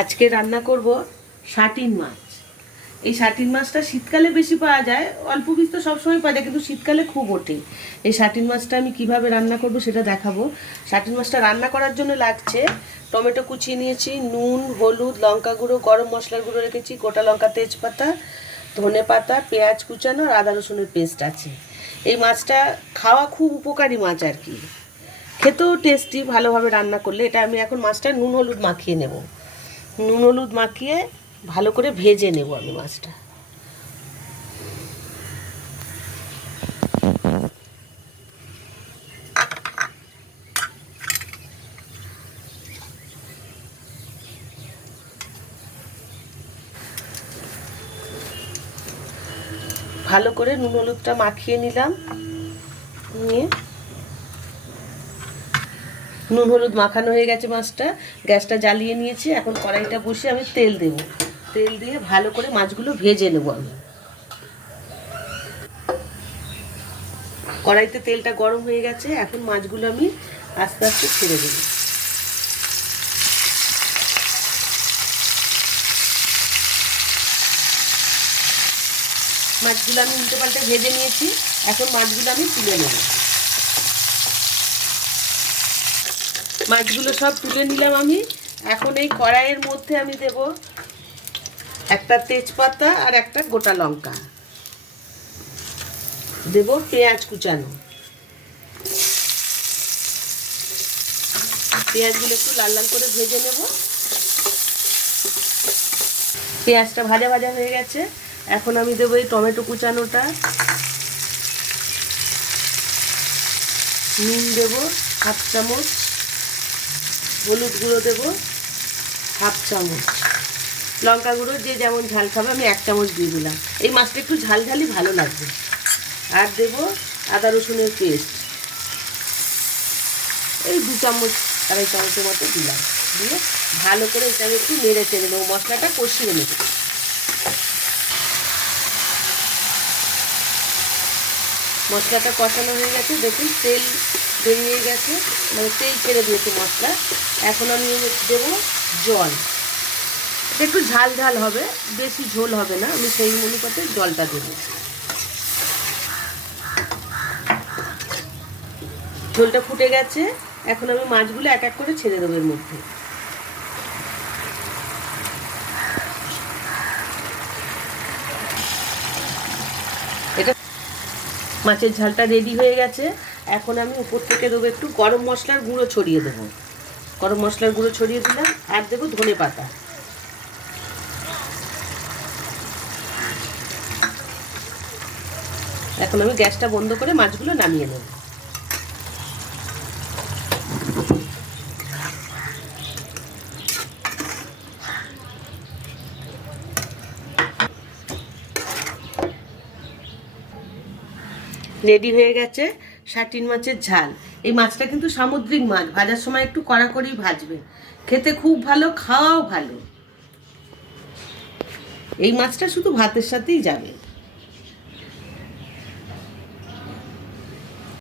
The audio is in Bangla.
আজকে রান্না করব শাটিন মাছ। এই শাটিন মাছটা শীতকালে বেশি পাওয়া যায়, অল্প বীজ তো সবসময় পাওয়া যায়, কিন্তু শীতকালে খুব ওঠে। এই শাটিন মাছটা আমি কীভাবে রান্না করব সেটা দেখাবো। শাটিন মাছটা রান্না করার জন্য লাগছে টমেটো কুচিয়ে নিয়েছি, নুন, হলুদ, লঙ্কা গুঁড়ো, গরম মশলার গুঁড়ো রেখেছি, গোটা লঙ্কা তেজপাতা, ধনে পাতা, পেঁয়াজ কুচানো আর আদা রসুনের পেস্ট আছে। এই মাছটা খাওয়া খুব উপকারী মাছ আর কি। খেতেও টেস্টি ভালোভাবে রান্না করলে। এটা আমি এখন মাছটা নুন, হলুদ মাখিয়ে নেব। নুন হলুদ মাখিয়ে ভালো করে ভেজে নেব আমি মাছটা। ভালো করে নুন হলুদটা মাখিয়ে নিলাম। নিয়ে নুন, হলুদ মাখানো হয়ে গেছে মাছটা। গ্যাসটা জ্বালিয়ে নিয়েছি। এখন কড়াইটা বসে আমি তেল দেব। তেল দিয়ে ভালো করে মাছগুলো ভেজে নেব আমি। কড়াইতে তেলটা গরম হয়ে গেছে। এখন মাছগুলো আমি আস্তে আস্তে ছেড়ে দেবো। মাছগুলো আমি উল্টো পাল্টে ভেজে নিয়েছি। এখন মাছগুলো আমি তুলে নেব। মাছগুলো সব তুলে নিলাম আমি। এখন এই কড়াইয়ের মধ্যে আমি দেব একটা তেজপাতা আর একটা গোটা লঙ্কা। দেব পেঁয়াজ কুচানো। পেঁয়াজগুলো একটু লাল লাল করে ভেজে নেব। পেঁয়াজটা ভাজা ভাজা হয়ে গেছে। এখন আমি দেবো এই টমেটো কুচানোটা। নুন দেবো, হাফ চামচ। হলুদ গুঁড়ো দেবো, হাফ চামচ। লঙ্কা গুঁড়ো যে যেমন ঝাল খাবে, আমি এক চামচ দিয়ে দিলাম। এই মাছটা একটু ঝাল ঝালই ভালো লাগবে। আর দেবো আদা রসুনের পেস্ট। এই দু চামচ, আড়াই চামচের মতো দিলাম। দিয়ে ভালো করে এটা একটু নেড়ে চেড়ে নেব, মশলাটা কষিয়ে নেব। মশলাটা কষানো হয়ে গেছে, দেখুন তেল বেরিয়ে গেছে। মানে তেল ছেড়ে দিয়েছে মশলা। এখন আমি দেবো জল। এটা একটু ঝাল ঝাল হবে, বেশি ঝোল হবে না। আমি সেই অনুপাতে জলটা দেবো। ঝোলটা ফুটে গেছে। এখন আমি মাছগুলো এক এক করে ছেড়ে দেবো এর মধ্যে। এটা মাছের ঝালটা রেডি হয়ে গেছে। এখন আমি উপর থেকে দেবো একটু গরম মশলার গুঁড়ো ছড়িয়ে দেবো। গরম মশলার গুঁড়ো ছড়িয়ে দিলাম, আর দেবো ধনে পাতা। এখন আমি গ্যাসটা বন্ধ করে মাছগুলো নামিয়ে নেব। রেডি হয়ে গেছে। শাটিন মাছের ঝাল। এই মাছটা কিন্তু সামুদ্রিক মাছ, ভাজার সময় একটু কড়া করেই ভাজবে। খেতে খুব ভালো, খাওয়াও ভালো। এই মাছটা শুধু ভাতের সাথেই যাবে।